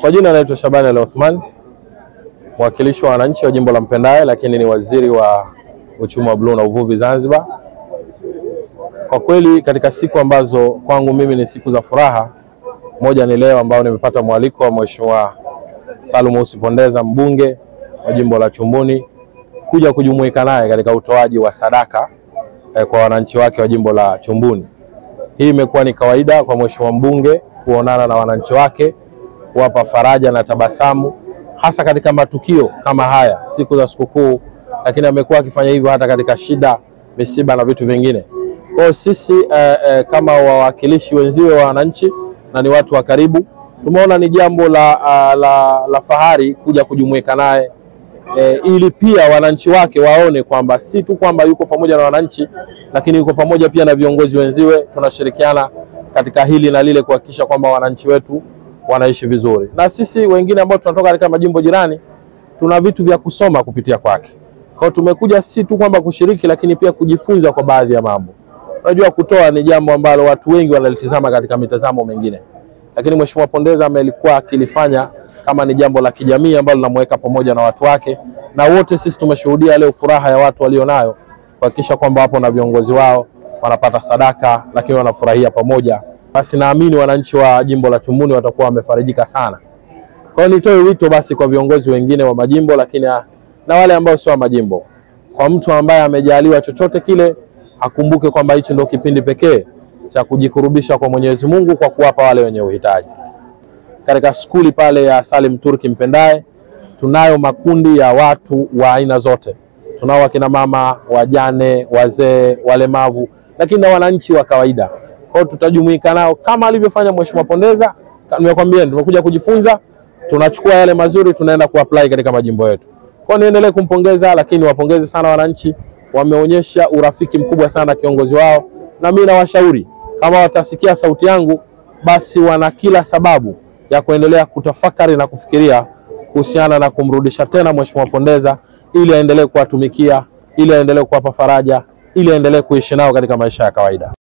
Kwa jina naitwa Shabani Ali Othman, mwakilishi wa wananchi wa jimbo la Mpendae, lakini ni waziri wa uchumi wa bluu na uvuvi Zanzibar. Kwa kweli katika siku ambazo kwangu mimi ni siku za furaha, moja ni leo ambao nimepata mwaliko wa Mheshimiwa Salum Mosi Pondeza, mbunge wa jimbo la Chumbuni, kuja kujumuika naye katika utoaji wa sadaka kwa wananchi wake wa jimbo la Chumbuni. Hii imekuwa ni kawaida kwa Mheshimiwa mbunge kuonana na wananchi wake, kuwapa faraja na tabasamu, hasa katika matukio kama haya, siku za sikukuu, lakini amekuwa akifanya hivyo hata katika shida, misiba na vitu vingine. Kwa sisi kama wawakilishi wenziwe wa wananchi na ni watu wa karibu, tumeona ni jambo la fahari kuja kujumuika naye, ili pia wananchi wake waone kwamba si tu kwamba yuko pamoja na wananchi, lakini yuko pamoja pia na viongozi wenziwe. Tunashirikiana katika hili na lile kuhakikisha kwamba wananchi wetu wanaishi vizuri. Na sisi wengine ambao tunatoka katika majimbo jirani, tuna vitu vya kusoma kupitia kwake. Kwa hiyo tumekuja si tu kwamba kushiriki, lakini pia kujifunza kwa baadhi ya mambo. Unajua, kutoa ni jambo ambalo watu wengi wanalitazama katika mitazamo mingine, lakini Mheshimiwa Pondeza amelikuwa akilifanya kama ni jambo la kijamii ambalo linamweka pamoja na watu wake, na wote sisi tumeshuhudia leo furaha ya watu walionayo kuhakikisha kwamba wapo na viongozi wao wanapata sadaka, lakini wanafurahia pamoja. Basi naamini wananchi wa jimbo la Chumbuni watakuwa wamefarijika sana. Kwa hiyo nitoe wito basi kwa viongozi wengine wa majimbo, lakini na wale ambao sio wa majimbo, kwa mtu ambaye amejaliwa chochote kile, akumbuke kwamba hichi ndio kipindi pekee cha kujikurubisha kwa Mwenyezi Mungu kwa kuwapa wale wenye uhitaji. Katika skuli pale ya Salim Turki Mpendae, tunayo makundi ya watu wa aina zote. Tunao wakina mama, wajane, wazee, walemavu, lakini na wananchi wa kawaida. Kwa hiyo tutajumuika nao kama alivyofanya Mheshimiwa Pondeza. Nimekwambia tumekuja kujifunza, tunachukua yale mazuri tunaenda kuapply katika majimbo yetu. Kwa hiyo niendelee kumpongeza, lakini wapongeze sana wananchi, wameonyesha urafiki mkubwa sana kiongozi wao, na mimi nawashauri kama watasikia sauti yangu, basi wana kila sababu ya kuendelea kutafakari na kufikiria kuhusiana na kumrudisha tena Mheshimiwa Pondeza, ili aendelee kuwatumikia, ili aendelee kuwapa faraja, ili aendelee kuishi nao katika maisha ya kawaida.